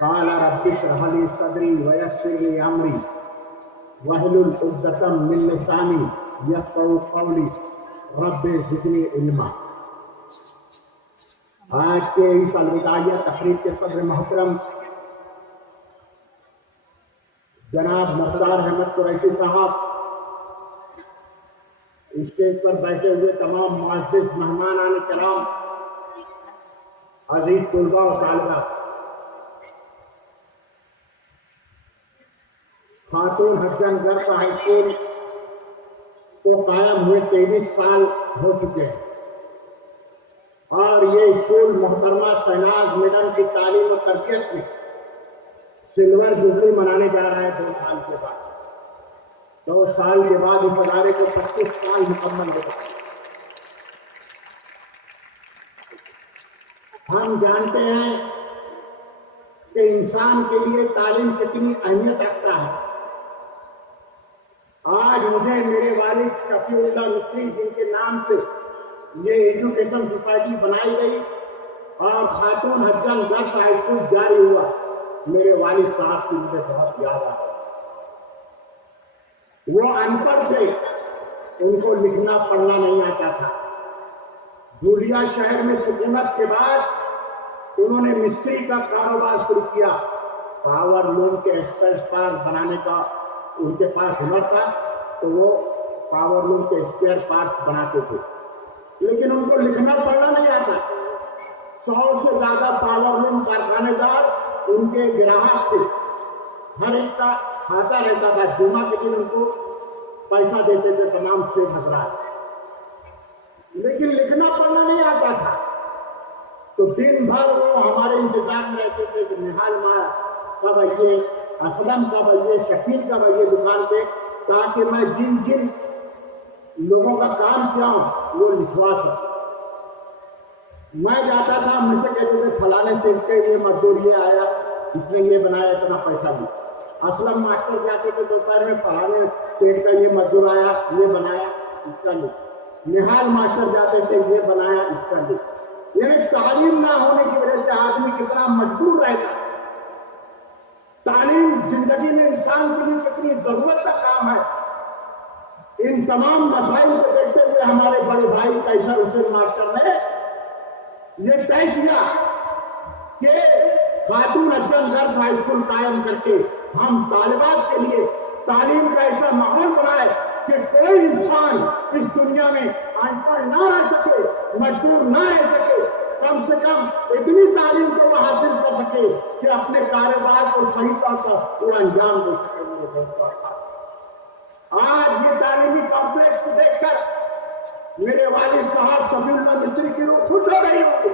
قال رب اشرح لي صدري ويسر لي امري واحلل عقدة من لساني يفقهوا قولي رب زدنی علما۔ آج کے اس الوداعیہ تقریب کے صدر محترم جناب مختار احمد قریشی صاحب، اسٹیج پر بیٹھے ہوئے تمام معزز مہمانان کرام، عزیز طلباء و طالبات، خاتون حسن گرس ہائی اسکول کو قائم ہوئے 23 سال ہو چکے ہیں، اور یہ اسکول محترمہ شہناز میڈم کی تعلیم و تربیت میں سلور جوبلی منانے جا رہا ہے 2 سال کے بعد۔ 2 سال کے بعد اس ادارے کو 25 سال مکمل ہو گئے۔ ہم جانتے ہیں کہ انسان کے لیے تعلیم کتنی اہمیت رکھتا ہے۔ آج مجھے میرے والد شفیع اللہ مصری جن کے نام سے یہ ایجوکیشن سوسائٹی بنائی گئی اور خاتون حسن گرس ہائی اسکول جاری ہوا، میرے والد صاحب کی مجھے بہت یاد آ رہی۔ وہ ان پڑھ تھے، ان کو لکھنا پڑھنا نہیں آتا تھا۔ دھولیا شہر میں سکونت کے بعد انہوں نے مستری کا کاروبار شروع کیا۔ پاور لوم کے اسپیئر پارٹ بنانے کا ان کے پاس ہنر تھا، تو وہ پاور لوم کے اسپیئر پارٹ بناتے تھے، لیکن ان کو لکھنا پڑھنا نہیں آتا۔ 100 سے زیادہ پاور لوم کارخانے دار ان کے گراہک تھے، ہر ایک کا کھاتا رہتا تھا، جمعہ کے دن ان کو پیسہ دیتے تھے تمام شیخ حضرات، لیکن لکھنا پڑھنا نہیں آتا تھا۔ تو دن بھر وہ ہمارے انتظار میں رہتے تھے کہ نہال ماں کب آئیے، اسلم کب آئیے، شکیل کب آئیے دکان پہ، تاکہ میں جن جن لوگوں کا کام کیا ہوں وہ لکھوا سکوں۔ میں جاتا تھا، مجھ سے کہتے تھے فلانے سے یہ مزدور یہ آیا، اس نے یہ بنایا، اتنا پیسہ دیا۔ اسلم ماسٹر جاتے تھے دوپہر میں، فلانے سیٹ کا یہ مزدور آیا، یہ بنایا، اس کا لکھ۔ نہال ماسٹر جاتے تھے، یہ بنایا، اس کا لکھ۔ یعنی تعلیم نہ ہونے کی وجہ سے آدمی کتنا مجبور رہتا ہے۔ تعلیم زندگی میں انسان کے لیے کتنی ضرورت کا کام ہے۔ ان تمام مسائل کو دیکھتے ہوئے ہمارے بڑے بھائی قیصر حسین ماسٹر نے یہ طے کیا کہ خاتون حسن گرس ہائی اسکول قائم کر کے ہم طالبات کے لیے تعلیم کا ایسا ماحول بنائے کہ کوئی انسان اس دنیا میں ان پڑھ نہ رہ سکے، مجبور نہ رہ سکے، کم سے کم اتنی تعلیم کو وہ حاصل کر سکے کہ اپنے کاروبار کو صحیح طور پر وہ انجام دے سکے۔ آج یہ تعلیمی کمپلیکس کو دیکھ کر میرے والد صاحب شفیع اللہ مصری کی روح خوش ہو گئی ہوگی،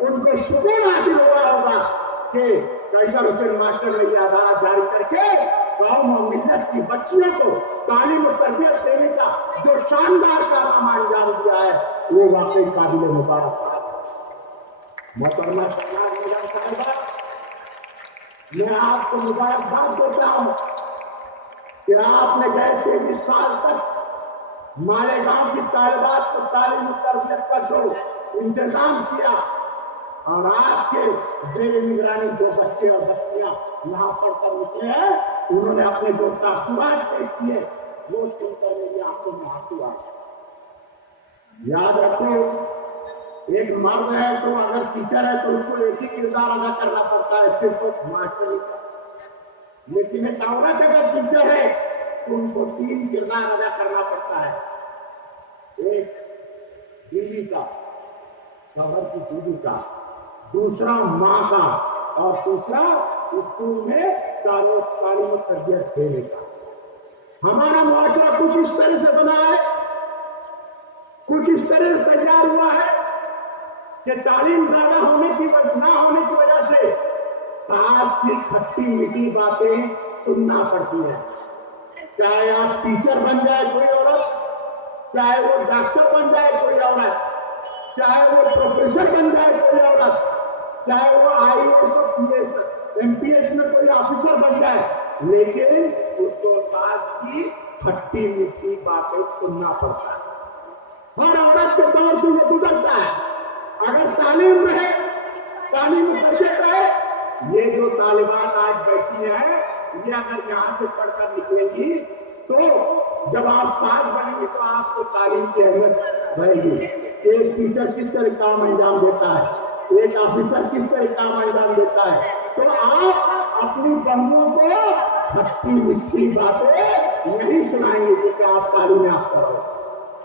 ان کو سکون حاصل ہوا ہوگا کہ قیصر حسین ماسٹر نے یہ ادارہ جاری کر کے قوم و ملت کی بچیوں کو تعلیم و تربیت دینے کا جو شاندار کام انجام دیا ہے، وہ واقعی قابل مبارک ہے۔ محترمہ شہناز میڈم صاحبہ، میں آپ کو مبارکباد دیتا ہوں کہ آپ نے گئے 23 سال تک مالیگاؤں کی طالبات کو تعلیم و تربیت کا جو انتظام کیا، اور آپ کے زیر نگرانی جو بچے اور بچیاں یہاں پڑھ کر نکلے ہیں، انہوں نے اپنے جو تاثرات پیش کیے وہ سن کر میری آنکھوں میں آنسو آئے۔ یاد رکھو، ایک مرد ہے تو اگر ٹیچر ہے تو اس کو ایک ہی کردار ادا کرنا پڑتا ہے، صرف معاشرے کا، لیکن ایک عورت اگر ٹیچر ہے تو ان کو 3 کردار ادا کرنا پڑتا ہے۔ ایک بیوی کا، شوہر کی بیوی کا، دوسرا ماں کا، اور تیسرا اسکول میں تعلیم و تربیت دینے کا۔ ہمارا معاشرہ کچھ اس طرح سے بنا ہے، کچھ اس طرح سے تیار ہوا ہے کہ تعلیم زیادہ نہ ہونے کی وجہ سے ساس کی کھٹی میٹھی باتیں سننا پڑتی ہیں۔ چاہے آپ ٹیچر بن جائے کوئی عورت، چاہے وہ ڈاکٹر بن جائے کوئی عورت، چاہے وہ پروفیسر بن جائے کوئی عورت، چاہے وہ IAS MPS میں کوئی آفیسر بن جائے، لیکن اس کو ساس کی کھٹی میٹھی باتیں سننا پڑتا ہے۔ ہر عورت کے دور سے یہ گزرتا ہے۔ اگر تعلیم رہے، تعلیم تربیت رہے یہ جو طالبات آج بیٹھی ہیں یہ اگر یہاں سے پڑھ کر نکلیں گی تو جب آپ ساتھ بنیں گے تو آپ کو تعلیم کی اہمیت رہے گی. ایک ٹیچر کس طرح کام انجام دیتا ہے, ایک آفیسر کس طرح کام انجام دیتا ہے, تو آپ اپنی بہنوں کو کھٹی میٹھی باتیں نہیں سنائیں گے کیونکہ آپ تعلیم یافتہ ہو.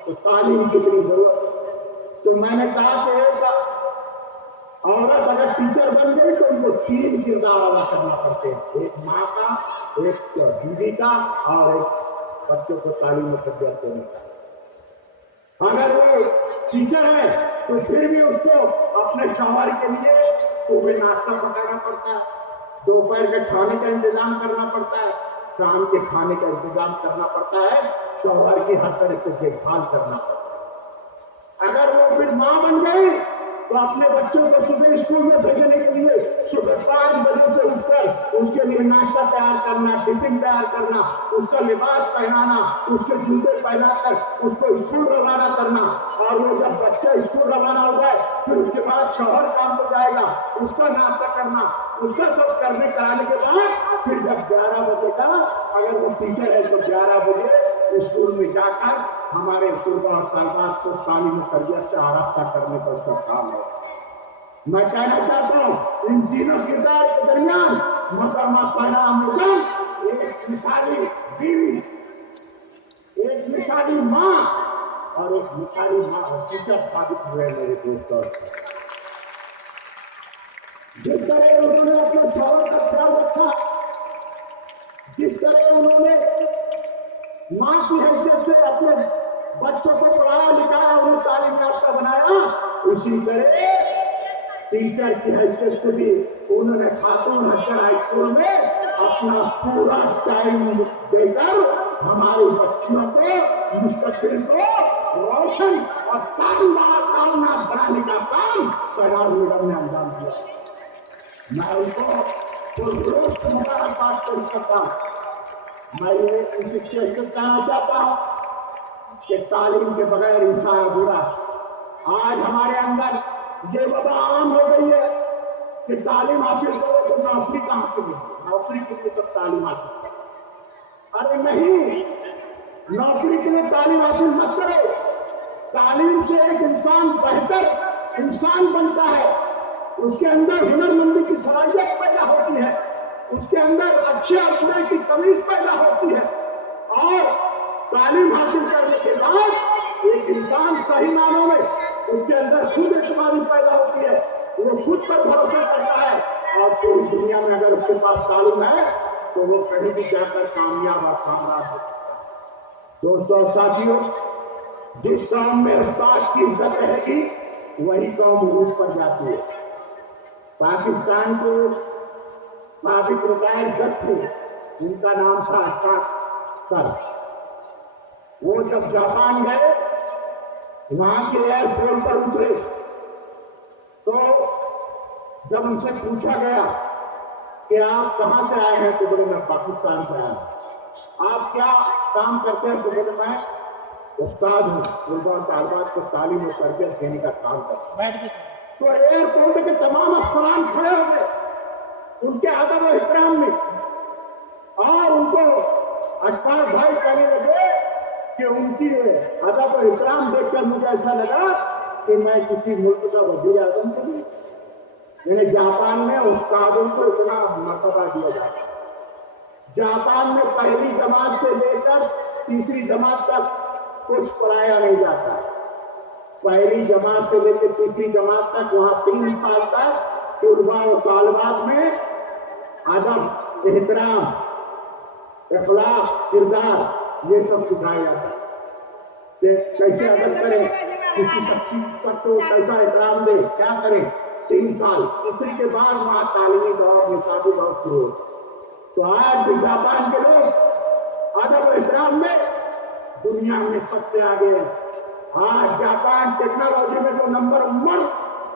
تو تعلیم کتنی ضرورت ہے. تو میں نے کہا کہ ایک عورت اگر ٹیچر بن گئی تو ان کو 3 کردار ادا کرنا پڑتے ہیں, ایک ماں کا, ایک بیوی کا, اور ایک بچوں کو تعلیم و تربیت دینے کا. اگر وہ ٹیچر ہے تو پھر بھی اس کو اپنے شوہر کے لیے صبح ناشتہ پکانا پڑتا ہے, دوپہر کے کھانے کا انتظام کرنا پڑتا ہے, شام کے کھانے کا انتظام کرنا پڑتا ہے, شوہر کی ہر طرح سے دیکھ بھال کرنا پڑتا ہے. اگر وہ پھر ماں بن گئی تو اپنے بچوں کو صبح اسکول میں بھیجنے کے لیے صبح 5 بجے سے اٹھ کر اس کے لیے ناشتہ تیار کرنا, ٹفن تیار کرنا, اس کا لباس پہنانا, اس کے جوتے پہنا کر اس کو اسکول روانہ کرنا, اور وہ جب بچہ اسکول روانہ ہو جائے پھر اس کے بعد شوہر کام پہ جائے گا, اس کا ناشتہ کرنا, اس کا سب کرنے کرانے کے بعد پھر جب 11 بجے کا, اگر وہ ٹیچر ہے تو 11 بجے اسکول میں جا کر ہمارے طلباء اور طالبات کو تعلیم و تربیت سے آراستہ کرنے کا اس کا کام ہے. میں کہنا چاہتا ہوں ان تینوں کردار کے درمیان محترمہ سائنہ بیگم ایک مثالی بیوی, ایک مثالی ماں اور ایک مثالی ماں اور ٹیچر ثابت ہوئے میرے دوستوں. جس طرح انہوں نے اپنے شوہر کا خیال رکھا, جس طرح انہوں نے ماں کی حیثیت سے اپنے بچوں کو پڑھایا لکھایا, انہیں تعلیم یافتہ بنایا, اسی طرح ٹیچر کی حیثیت سے بھی انہوں نے خاتون حشر ہائی اسکول میں اپنا پورا ٹائم دے کر ہماری بچیوں کو مستقبل کو روشن اور کامیاب بنانے کا کام سرکار میڈم نے انجام دیا. میں ان کو درست مبارکباد پیش کرتا ہوں. میں یہ اسی شرکت کہنا چاہتا ہوں کہ تعلیم کے بغیر انسان ادھورا. آج ہمارے اندر یہ وبا عام ہو گئی ہے کہ تعلیم حاصل کرو تو نوکری کہاں سے ملے, نوکری کے لیے سب تعلیم حاصل کرو. ارے نہیں, نوکری کے لیے تعلیم حاصل مت کرو. تعلیم سے ایک انسان بہتر انسان بنتا ہے, اس کے اندر ہنر مندی کی صلاحیت پیدا ہوتی ہے, اس کے اندر اچھے اخلاق کی تمیز پیدا ہوتی ہے, اور تعلیم حاصل کرنے کے بعد ایک انسان صحیح معنوں میں اس کے اندر خود اعتمادی پیدا ہوتی ہے, وہ خود پر بھروسہ کرتا ہے, اور پوری دنیا میں اگر اس کے پاس تعلیم ہے تو وہ کہیں بھی جا کر کامیاب اور کامیاب ہو سکتا ہے. دوستوں اور ساتھیوں, جس قوم میں استاد کی عزت رہے گی وہی قوم عروج پر جاتی ہے. پاکستان کے سابق ریٹائرڈ جج تھے, ان کا نام تھا اشفاق سر. وہ جب جاپان گئے, وہاں کے ایئرپورٹ پر اترے تو جب ان سے پوچھا گیا کہ آپ کہاں سے آئے ہیں, تو بولے میں پاکستان سے آیا ہوں. آپ کیا کام کرتے ہیں؟ تو بولے میں استاد ہوں, طلباء طالبات کو تعلیم و تربیت دینے کا کام کرتا ہوں. تو ایئرپورٹ کے تمام افسران کھڑے ہو گئے ان کے ادب و احترام میں, اور ان کو اشفاق بھائی کہنے لگے کہ ان کی ادب و احترام دیکھ کر مجھے ایسا لگا کہ میں کسی ملک کا وزیر اعظم کو بھی, یعنی جاپان میں استادوں کو اتنا مرتبہ دیا جاتا ہے. جاپان میں پہلی جماعت سے لے کر تیسری جماعت تک کچھ پڑھایا نہیں جاتا ہے. پہلی جماعت سے لے کے تیسری جماعت تک وہاں 3 سال تک طلباء و طالبات میں ادب, احترام, اخلاق, کردار یہ سب سکھایا جاتا ہے کہ کیسے ادب کریں, کسی شخصیت کو کیسا احترام دے, کیا کریں. 3 سال, تیسری کے بعد وہاں تعلیمی دور, نصابی دور شروع ہو. تو آج بھی جاپان کے لوگ ادب و احترام میں دنیا میں سب سے آگے ہیں. آج جاپان ٹیکنالوجی میں جو نمبر 1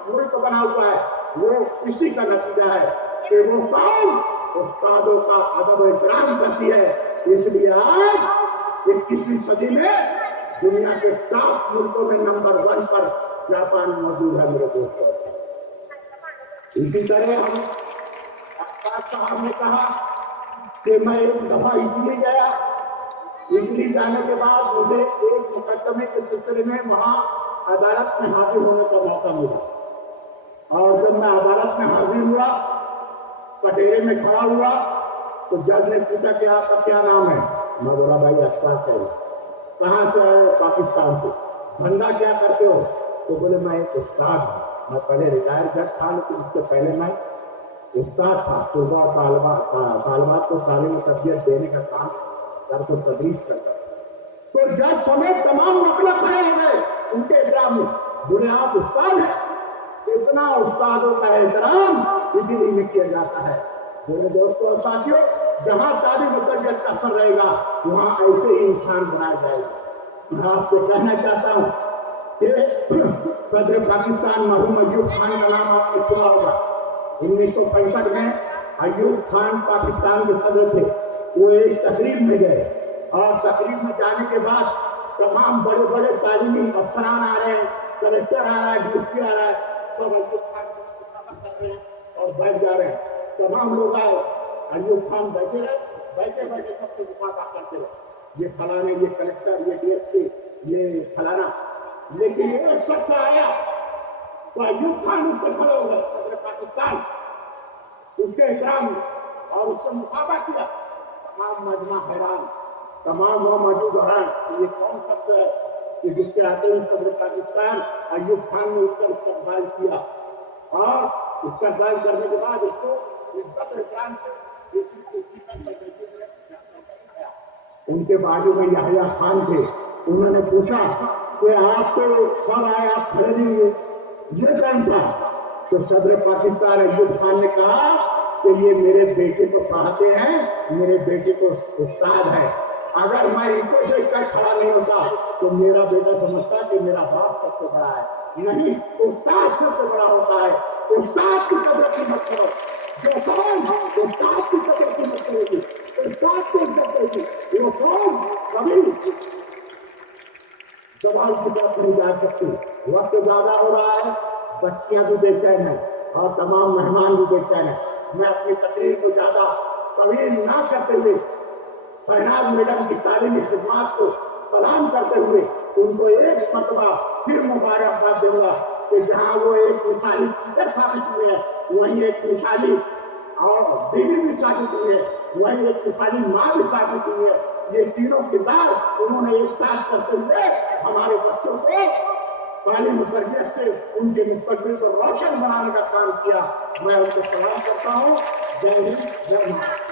ملک بنا ہوا ہے وہ اسی کا نتیجہ ہے کہ وہ قوم استادوں کا ادب و احترام کرتی ہے. اس لیے آج 21ویں صدی میں دنیا کے ٹاپ ملکوں میں نمبر 1 پر جاپان موجود ہے میرے دوستوں. اسی طرح ہم صاحب نے کہا کہ میں ایک دفعہ اٹلی گیا، اٹلی جانے کے بعد مجھے ایک مقدمے کے سلسلے میں وہاں عدالت میں حاضر ہونے کا موقع ملا، اور جب میں عدالت میں حاضر ہوا، کٹہرے میں کھڑا ہوا، تو جج نے پوچھا کہ آپ کا کیا نام ہے؟ میں بولا بھائی اشفاق ہے۔ کہاں سے آئے؟ پاکستان سے۔ دھندا کیا کرتے ہو؟ تو بولے میں ایک استاد ہوں، میں پہلے ریٹائر جج تھا لیکن اس سے پہلے میں استاد تھا، طلباء طالبات کو تعلیم و تربیت دینے کا کام درس و تدریس کرتا تھا۔ تو جج سمیت تمام مسئلہ کھڑے ہو گئے ان کے احترام میں، بولے آپ استاد ہیں؟ اتنا استادوں کا احترام اٹلی میں کیا جاتا ہے۔ میرے دوستوں اور ساتھیوں، جہاں تعلیم و تربیت کا اثر رہے گا وہاں ایسے ہی انسان بنایا جائے گا۔ میں آپ کو کہنا چاہتا ہوں کہ صدر پاکستان مرحوم ایوب خان کا نام آپ نے سنا ہوگا۔ 1965 میں ایوب خان پاکستان کے صدر تھے۔ وہ ایک تقریب میں گئے اور تقریب میں جانے کے بعد تمام بڑے بڑے تعلیمی افسران آ رہے ہیں، کلکٹر آ رہا ہے، ڈی ایس پی آ رہا ہے، سب ایوب خان کو خبر کر رہے ہیں اور بیٹھ جا رہے ہیں۔ تمام لوگ آئے، ایوب خان بیٹھے رہے، بیٹھے بیٹھے سب سے مخاطب کرتے رہے، یہ فلانے، یہ کلکٹر، یہ ڈی ایس پی، یہ فلانا۔ لیکن ایک شخص آیا تو ایوب خان اس پہ کھڑے ہو گئے، صدر پاکستان، اس کے احترام اور اس سے مصافحہ کیا۔ تمام مجمع حیران، تمام وہ موجود حیران کہ یہ کون شخص ہے کہ جس کے آتے ہوئے صدر پاکستان ایوب خان نے اس کا استقبال کیا، اور استقبال کرنے کے بعد اس کو عزت و احترام سے ان کے بازو میں یحییٰ خان تھے۔ انہوں نے پوچھا کہ آپ تو سب آئے، آپ کھڑے نہیں ہوئے، یہ کون تھا؟ تو صدر پاکستان ایوب خان نے کہا کہ یہ میرے بیٹے کو پڑھاتے ہیں، میرے بیٹے کو استاد ہے، اگر میں ان کو دیکھ کر کھڑا نہیں ہوتا تو میرا بیٹا سمجھتا کہ میرا باپ سب سے بڑا ہے۔ نہیں، استاد سب سے بڑا ہوتا ہے۔ استاد کی قدر قیمت کرو، جو قوم استاد کی قدر قیمت کرے گی، استاد کو عزت دے گی، وہ قوم کبھی زوال کی طرف نہیں جا سکتی۔ وقت زیادہ ہو رہا ہے، بچیاں بھی بے چین ہیں اور تمام مہمان بھی بے چین ہیں۔ میں اپنی تقریر کو زیادہ طویل نہ کرتے ہوئے شہناز میڈم کی تعلیمی خدمات کو سلام کرتے ہوئے ان کو ایک مرتبہ پھر مبارکباد دوں گا کہ جہاں وہ ایک مثالی ٹیچر ثابت ہوئے ہیں، وہیں ایک مثالی اور بیوی بھی ثابت ہوئی ہے، وہیں ایک مثالی ماں بھی ثابت ہوئی ہے۔ یہ تینوں کردار انہوں نے ایک ساتھ کرتے ہوئے ہمارے بچوں کو تعلیم و تربیت سے ان کے مستقبل کو روشن بنانے کا کام کیا۔ میں ان کو سلام کرتا ہوں۔ جے ہند، جے بھارت۔